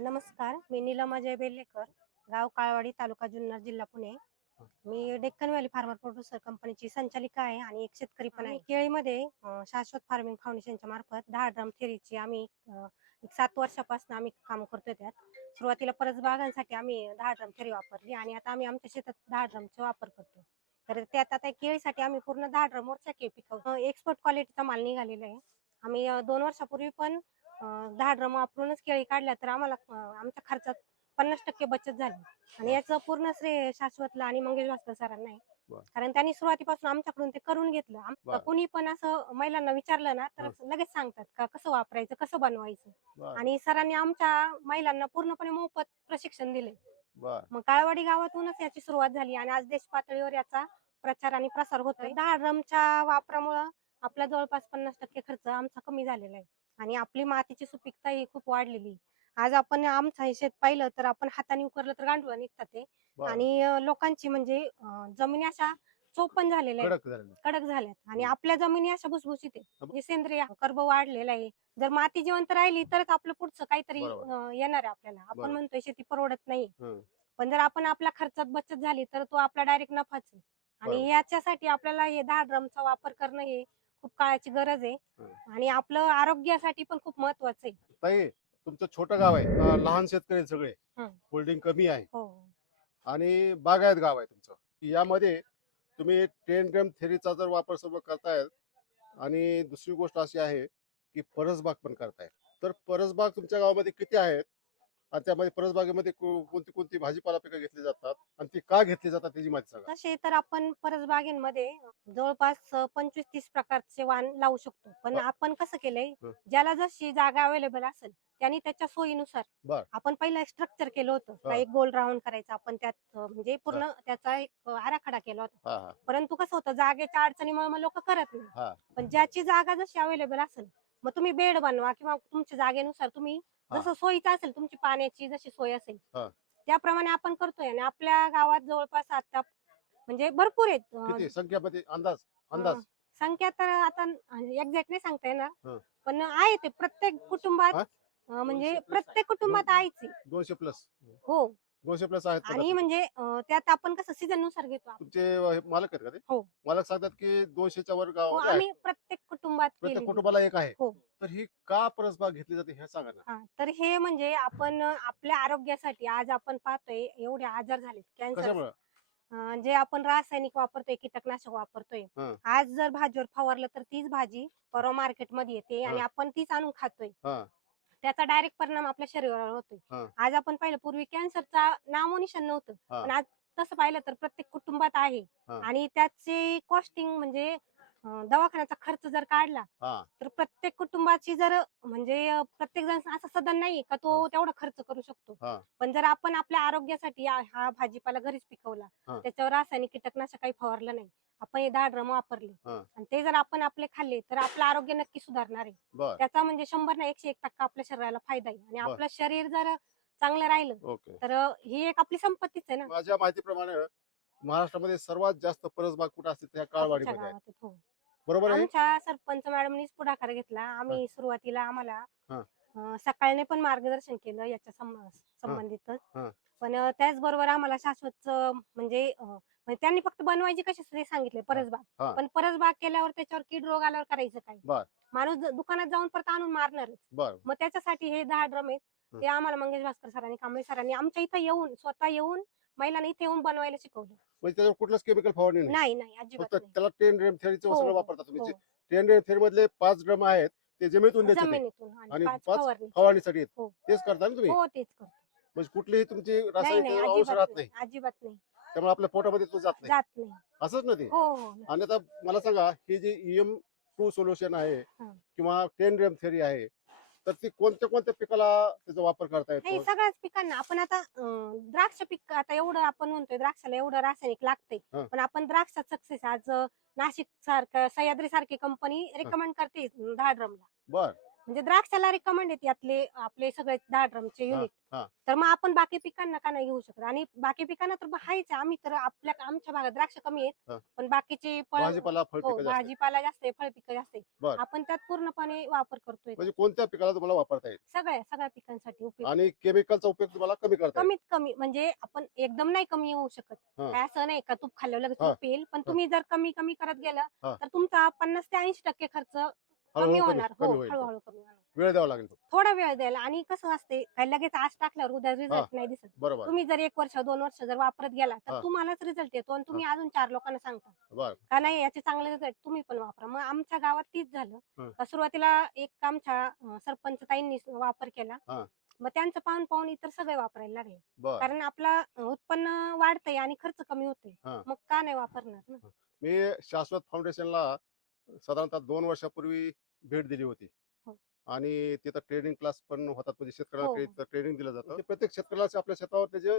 नमस्कार, मी नीलम अजय बेल्लेकर, गाव काळवाडी, तालुका जुन्नर, जिल्हा पुणे. मी डेक्कन व्हॅली फार्मर प्रोड्युसर कंपनीची संचालिका आहे आणि एक शेतकरी पण आहे. केळीमध्ये शाश्वत फार्मिंग फाउंडेशनच्या मार्फत 10 ड्रम थेरीची आम्ही एक 7 वर्षापासून आम्ही काम करतोय. त्यात सुरुवातीला परसबागांसाठी आम्ही 10 ड्रम थेरी वापरली आणि आता आम्ही आमच्या शेतात 10 ड्रमचा वापर करतो. तर त्यात आता केळीसाठी आम्ही पूर्ण 10 ड्रमवरच्या केळी पिकवतो. एक्सपोर्ट क्वालिटीचा माल निघालेला आहे. आम्ही 2 वर्षापूर्वी पण 10 ड्रम वापरूनच केळी काढल्या, तर आम्हाला आमच्या खर्चात 50% बचत झाली आणि याचं पूर्ण श्रेय शाश्वतला आणि मंगेश भास्कर सरांना आहे. कारण त्यांनी सुरुवातीपासून आमच्याकडून ते करून घेतलं. कुणी पण असं महिलांना विचारलं ना, तर लगेच सांगतात का कसं वापरायचं, कसं बनवायचं. आणि सरांनी आमच्या महिलांना पूर्णपणे मोफत प्रशिक्षण दिले. मग काळवाडी गावातूनच याची सुरुवात झाली आणि आज देश पातळीवर याचा प्रचार आणि प्रसार होतोय. 10 ड्रमच्या वापरामुळे आपला जवळपास 50% खर्च आमचा कमी झालेला आहे आणि आपली मातीची सुपीकता ही खूप वाढलेली. आज आपण आमचं हे शेत पाहिलं तर आपण हाताने उकरलं तर गांडूळ निघतात ते. आणि लोकांची म्हणजे जमिनी अशा चोपण झालेल्या आहेत, कडक झाल्यात आणि आपल्या जमिनी अशा भुसभुशीत आहेत. म्हणजे सेंद्रिय कर्ब वाढलेला आहे. जर माती जिवंत राहिली तरच आपलं पुढचं काहीतरी येणार आहे आपल्याला. आपण म्हणतोय शेती परवडत नाही, पण जर आपण आपल्या खर्चात बचत झाली तर तो आपला डायरेक्ट नफाच आहे. आणि याच्यासाठी आपल्याला हे 10 ड्रमचा वापर करणं हे खूप काळाची गरज आहे आणि आपलं आरोग्यासाठी पण खूप महत्वाचं आहे. तुमचं छोटं गाव आहे, लहान शेतकरी आहेत सगळे, होल्डिंग कमी आहे हो. आणि बागायत गाव आहे तुमचं. यामध्ये तुम्ही 10 ग्रॅम थेरीचा जर वापर सर्व करतायत आणि दुसरी गोष्ट अशी आहे की परसबाग पण करतायत. तर परसबाग तुमच्या गावामध्ये किती आहेत आणि त्यामध्ये परसबागेमध्ये कोणती कोणती भाजीपाला पिकं घेतली जातात आणि ती का घेतली जातात त्याची माहिती सांगा. तसे तर आपण परसबागेमध्ये जवळपास 25-30 प्रकारचे वाण लावू शकतो. पण आपण कसं केलंय, ज्याला जशी जागा अवेलेबल असेल त्यांनी त्याच्या सोयीनुसार आपण पहिलं स्ट्रक्चर केलं होतं. एक गोल राऊंड करायचा आपण त्यात म्हणजे पूर्ण त्याचा एक आराखडा केला होता. परंतु कसं होतं, जागेच्या अडचणीमुळे मग लोक करत नाही. पण ज्याची जागा जशी अवेलेबल असेल मग तुम्ही बेड बनवा किंवा तुमच्या जागेनुसार तुम्ही जसं सोयीचं असेल, तुमची पाण्याची जशी सोय असेल त्याप्रमाणे आपण करतोय. आणि आपल्या गावात जवळपास आता म्हणजे भरपूर आहेत. संख्यापती अंदाज संख्या तर आता एक्झॅक्ट नाही सांगता येणार, पण आहे ते प्रत्येक कुटुंबात म्हणजे प्रत्येक कुटुंबात आहेच. 200 प्लस. हो, 200 प्लस आहेत. आणि म्हणजे त्यात आपण कसं सीझन नुसार घेतो. तुमचे मालक आहेत का ते? हो, मालक सांगतात की 200च्या वर आम्ही प्रत्येक कुटुंबात प्रत्येक कुटुंबाला एक आहे. हो. तर ही का परसबाग घेतली जाते हे सांगा ना. तर हे म्हणजे आपण आपल्या आरोग्यासाठी आज आपण पाहतोय एवढे आजार झाले, कॅन्सर, जे आपण रासायनिक वापरतोय, कीटकनाशक वापरतोय. आज जर भाजीवर फवारलं तर तीच भाजी परवा मार्केटमध्ये येते आणि आपण तीच आणून खातोय. त्याचा डायरेक्ट परिणाम आपल्या शरीरावर होतोय. आज आपण पाहिलं, पूर्वी कॅन्सरचा नामोनिशाण नव्हतं, पण आज तसं पाहिलं तर प्रत्येक कुटुंबात आहे. आणि त्याची कॉस्टिंग म्हणजे दवाखान्याचा खर्च जर काढला तर प्रत्येक कुटुंबाची जर म्हणजे प्रत्येक जण असं सदन नाही का तो तेवढा खर्च करू शकतो. पण जर आपण आपल्या आरोग्यासाठी हा भाजीपाला घरीच पिकवला, त्याच्यावर रासायनिक कीटकनाशक काही फवारलं नाही, आपण हे 10 ड्रम वापरले आणि ते जर आपण आपले खाल्ले तर आपलं आरोग्य नक्की सुधारणार आहे. त्याचा म्हणजे 100 ना 101% आपल्या शरीराला फायदा आहे. आणि आपलं शरीर जर चांगलं राहिलं तर ही एक आपली संपत्तीच आहे ना. माझ्या माहितीप्रमाणे महाराष्ट्रामध्ये सर्वात जास्त परसबाग कुठे असते त्या काळवाडीमध्ये आहे. बरोबर आहे. आमच्या सरपंच मॅडमनीच पुढाकार घेतला. आम्ही सुरुवातीला आम्हाला सकाळने पण मार्गदर्शन केलं याच्या संबंधितच. पण त्याचबरोबर आम्हाला शाश्वत म्हणजे त्यांनी फक्त बनवायची कशी सांगितले परसबाग. पण परसबाग केल्यावर त्याच्यावर कीड रोग आल्यावर करायचं काय, माणूस दुकानात जाऊन परत आणून मारणारच. मग त्याच्यासाठी हे 10 ड्रम आहेत, ते आम्हाला मंगेश भास्कर सरांनी, कांबळे सरांनी आमच्या इथं येऊन स्वतः येऊन महिलांना इथे येऊन बनवायला शिकवलं. म्हणजे त्याच्यावर कुठलंच केमिकल फवारणी नाही, अजिबात नाही. त्याला 10 ड्रम थेरीचं सगळं वापरतात तुम्ही. 10 ड्रम थेरी मधले 5 ड्रम आहेत ते जमिनीतून आणि 5 फवारणीसाठी तेच करता ना तुम्ही. हो, तेच करतो. म्हणजे कुठलीही तुमची रासायनिक औषध राहत नाही, अजिबात नाही. त्यामुळे आपल्या पोटामध्ये तो जात नाही. असंच ना ते. आणि आता मला सांगा, ही जी EM2 सोल्युशन आहे किंवा 10 ड्रम थेरी आहे, तर ती कोणत्या कोणत्या पिकाला त्याचा वापर करता येतो? सगळ्याच पिकांना. आपण आता द्राक्ष पीक, आता एवढं आपण म्हणतोय द्राक्षाला एवढं रासायनिक लागतंय, पण आपण द्राक्षात सक्सेस आज नाशिक सारखं, सह्याद्री सारखी कंपनी रेकमेंड करते 10 ड्रमला. म्हणजे द्राक्षाला रिकमेंड आहेत यातले आपले सगळे 10 ड्रमचे हा, युनिट. हा. तर मग आपण बाकी पिकांना का नाही घेऊ शकत? आणि बाकी पिकांना तर आहेच आहे. आम्ही तर आमच्या भागात द्राक्ष कमी आहेत, हा. पण बाकीचे भाजीपाला हो, फळपिकं जास्त आहेत. भाजीपाला जास्त आहे, फळ पिकं जास्त आहे. बर. आपण त्यात पूर्णपणे वापर करतोय. म्हणजे कोणत्या पिकाला तुम्हाला वापरता येईल सगळ्या पिकांसाठी उपयोग. आणि केमिकलचा उपयोग तुम्हाला कमी करता येईल. कमीत कमी म्हणजे आपण एकदम नाही कमी होऊ शकत. हा. काय असं नाही का तूप खाल्लं लगेच हा. तूप येईल, पण हा. तुम्ही जर कमी कमी करत गेलं हा. तर तुमचा 50 ते 80% खर्च कमी हळूहळू होणार. हो, कमी होईल तो. हळूहळू कमी होणार. वेळ द्यावा लागेल तो. थोडा वेळ द्यायला. आणि कसं असते काय लगेच आज टाकल्यावर उद्या हा. रिझल्ट नाही दिसत. बरोबर. तुम्ही जर 1 वर्ष 2 वर्ष जर वापरत गेला हा. तर तुम्हालाच रिझल्ट येतो आणि तुम्ही अजून 4 लोकांना सांगता बर. का नाही याचे चांगले रिझल्ट तुम्ही पण वापरा. मग आमच्या गावात तीच झालं. हा. सुरुवातीला एक आमच्या सरपंच ताईंनी वापर केला. हा. मग त्यांचं पाहून पाहून इतर सगळे वापरायला लागले. बर. कारण आपला उत्पन्न वाढतंय आणि खर्च कमी होतोय. हा. मग का नाही वापरणार ना? मी शाश्वत फाउंडेशनला साधारणतः 2 वर्षापूर्वी भेट दिली होती. हो. आणि तिथं ट्रेनिंग क्लास पण होतात, म्हणजे शेतकऱ्याला हो, हो. ट्रेनिंग दिलं जातं. ते प्रत्येक शेतकऱ्याला आपल्या शेतावर त्याचे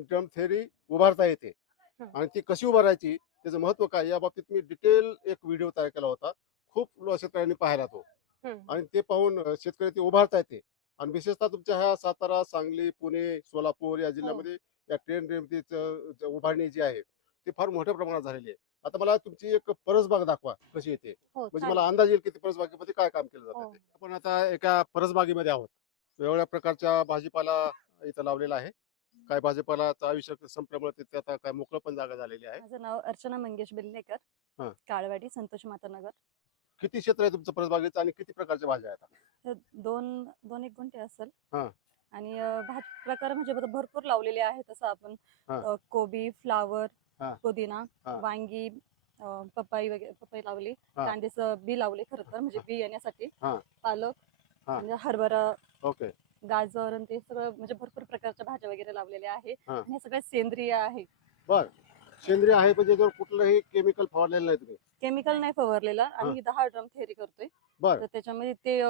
ड्रम थेअरी उभारता येते हं. आणि ती कशी उभारायची, त्याचं महत्व काय, या बाबतीत मी डिटेल एक व्हिडिओ तयार केला होता. खूप शेतकऱ्यांनी पाहिला तो. आणि ते पाहून शेतकरी ते उभारता येते. आणि विशेषतः तुमच्या ह्या सातारा, सांगली, पुणे, सोलापूर या जिल्ह्यामध्ये या ट्रेन रेमतीचं उभारणी जी आहे ती फार मोठ्या प्रमाणात झालेली आहे. आता मला तुमची एक परसबाग दाखवा कशी येते, हो, म्हणजे चालेल. मला अंदाज येईल की परसबागेमध्ये काय काम केलं जातं हो. ते. आपण आता एका परसबागेमध्ये आहोत. वेगवेगळ्या प्रकारच्या भाजीपाला इथं लावलेला आहे. काय भाजीपालाचं आयुष्य संपल्यामुळे तिथे आता काय मोकळं पण जागा झालेली आहे. माझं नाव अर्चना मंगेश बेल्लेकर, हा. काळवाडी, संतोष मातानगर. किती क्षेत्र आहे तुमचं परसबागेचं आणि किती प्रकारच्या भाज्या आहेत? हे दोन एक गुंठे असेल. हा. आणि प्रकार म्हणजे भरपूर लावलेले आहेत. तसं आपण हा. कोबी, फ्लावर, हा. पुदिना, हा. वांगी, पपई वगैरे, पपई लावली, हा. कांद्याचं बी लावले खरं तर, म्हणजे बी येण्यासाठी. हा. पालक, हा. म्हणजे हरभरा, ओके. गाजर आणि ते सगळं म्हणजे भरपूर प्रकारच्या भाज्या वगैरे लावलेल्या आहे. हा. आणि हे सगळं सेंद्रिय आहे. बर. सेंद्रिय आहे म्हणजे जर कुठलंही केमिकल फवारलेलं नाही तुम्ही? केमिकल नाही फवारलेलं. आम्ही 10 ड्रम थेरी करतोय. बर. तर त्याच्यामध्ये ते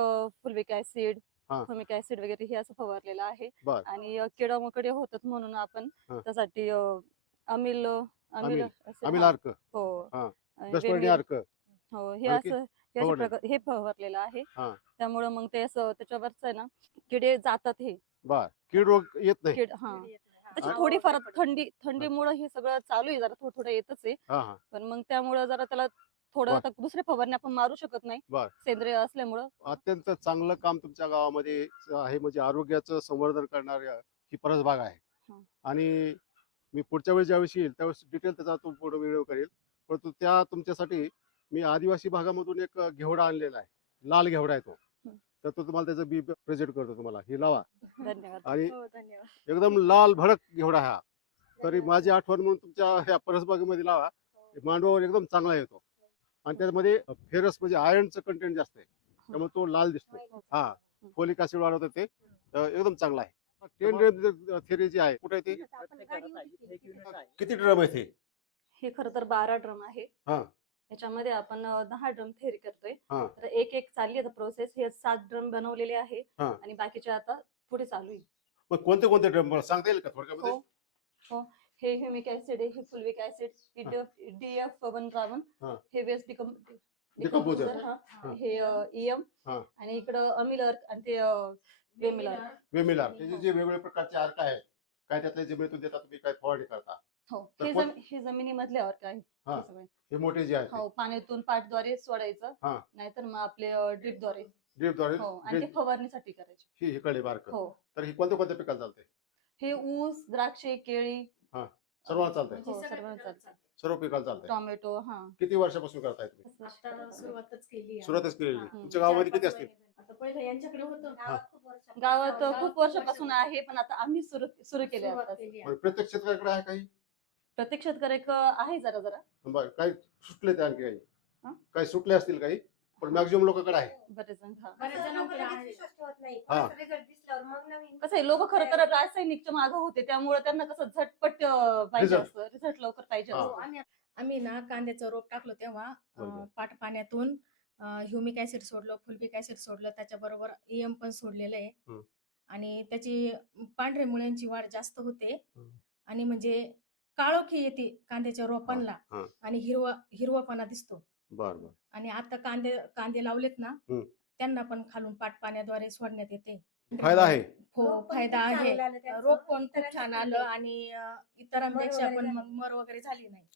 फुलविक ऍसिड, हा. हुमिक ऍसिड वगैरे हे असं फवारलेलं आहे. बर. आणि किडा मकोडे होतात म्हणून आपण हा. त्यासाठी अमिल अमिल acid, अमिल हा, अर्क, हो, हा. आणि दशपर्णी वेमील, अर्क. हो, हे आणखी? असं हे फवारलेलं आहे. हा. त्यामुळं मग ते असं त्याच्यावरच आहे ना किडे जातात. हे बर. कीड रोग येत नाही? हा, त्याची थोडीफार थंडीमुळे हे सगळं चालू आहे. जरा थोडं येतच आहे. हा. हा. पण मग त्यामुळं जरा त्याला थोडं आता दुसऱ्या फवारणी आपण मारू शकत नाही बर. सेंद्रिय असल्यामुळं. अत्यंत चांगलं काम तुमच्या गावामध्ये आहे, म्हणजे आरोग्याचं संवर्धन करणारी ही परसबाग आहे. हा. आणि मी पुढच्या वेळी ज्यावेळेस येईल त्यावेळेस डिटेल त्याचा तो पुढे व्हिडिओ करेल. परंतु त्या तुमच्यासाठी मी आदिवासी भागामधून एक घेवडा आणलेला आहे. लाल घेवडा आहे तो. तर तो तुम्हाला त्याचं बी प्रेझेंट करतो तुम्हाला. हे लावा. धन्यवाद. आणि हो, धन्यवाद. एकदम लाल भडक घेवडा हा. तरी माझी आठवण म्हणून तुमच्या ह्या परसबागेमध्ये लावा. मांडवावर एकदम चांगला येतो. आणि त्यामध्ये फेरस म्हणजे आयर्नचं कंटेंट जास्त आहे, त्यामुळे तो लाल दिसतो. हा. फोलिक ऍसिड वाढवतं ते एकदम चांगला आहे. 10 ड्रम थेरी जी आहे कुठे आहे ती? किती ड्रम आहे ते? हे खरं तर 12 ड्रम आहे. हा. याच्यामध्ये आपण 10 ड्रम थेरी करतोय. हा. तर एक चालली आहे प्रोसेस. हे 7 ड्रम बनवलेले आहे. हा. आणि बाकीचे आता पुढे चालू आहे. मग कोणते कोणते ड्रम मला सांगता येईल का थोडक्यामध्ये? हो, हो. हे ह्युमिक ऍसिड आहे, हे फुलविक ऍसिड, DF-1 हा. हे वेस्ट Decomposer. डिकम्पोजर, हे EM, हा. आणि इकडं अमिल अर्क आणि ते वेमिल अर्क. वेमिलार. त्याचे जे वेगवेगळे प्रकारचे अर्क आहेत, काय त्यातल्या जमिनीतून देता तुम्ही, काय फवारणी करता? हो, तर हे जमिनीमधले अर्क आहे. हा. हे सगळे. हे मोठे जे आहेत हो, पाण्यातून पाटद्वारे सोडायचं, हा. नाहीतर मग आपले ड्रिपद्वारे. ड्रीपद्वारे. हो, आणि ते फवारणीसाठी करायचे. ही इकडे बारक. हो, तर ही कोणत्या कोणत्या पिकाला चालते? हे ऊस, द्राक्षे, केळी, सर्वांना चालतंय? हो, सर्व चालतं. सर्व पिकाला चालतंय? टोमॅटो. हा, किती वर्षापासून करताय तुम्ही? आता सुरुवातच केली आहे. सुरुवातच केलेली? हा. तुमच्या गावामध्ये किती असतील? आता पहिलं यांच्याकडे होतं गावात खूप वर्षापासून आहे, पण आता आम्ही सुरू केले. सुरुवात आता केली आहे. म्हणजे प्रत्येक शेतकऱ्याकडे आहे काही? प्रत्येक शेतकऱ्याक आहे जरा जरा. बरं. काही सुटले ते आणखी काही? हा? काही सुटले असतील काही, पण मॅक्झिमम लोकांकडे आहे. बरेच जण. हा, बरेच जणांकडे आहे. हा. कसं आहे, लोक खरं तर रासायनिकच्या मागे होते, त्यामुळे त्यांना कसं झटपट पाहिजे Result. असतं, रिझल्ट लवकर पाहिजे हा. हो, असतो. आम्ही ना कांद्याचं रोप टाकलं तेव्हा बरोबर. पाट पाण्यातून ह्युमिक ऍसिड सोडलं, फुलविक ऍसिड सोडलं, त्याच्याबरोबर EM पण सोडलेलं आहे. हं. आणि त्याची पांढऱ्या मुळ्यांची वाढ जास्त होते. हं. आणि म्हणजे काळोखी येते कांद्याच्या रोपांना. हा. आणि हिरवापणा दिसतो. बरं बरं. आणि आता कांदे लावलेत ना, हं. त्यांना पण खालून पाण्याद्वारे सोडण्यात येते. फायदा आहे. हो, रोप पण फायदा खूप आहे. चांगलं आलं त्याचं. रोप पण खूप इतरांचं छान पण आलं नाही. आणि इतरांपेक्षा वगैरे पण झाली. मग मर वगैरे झाली नाही.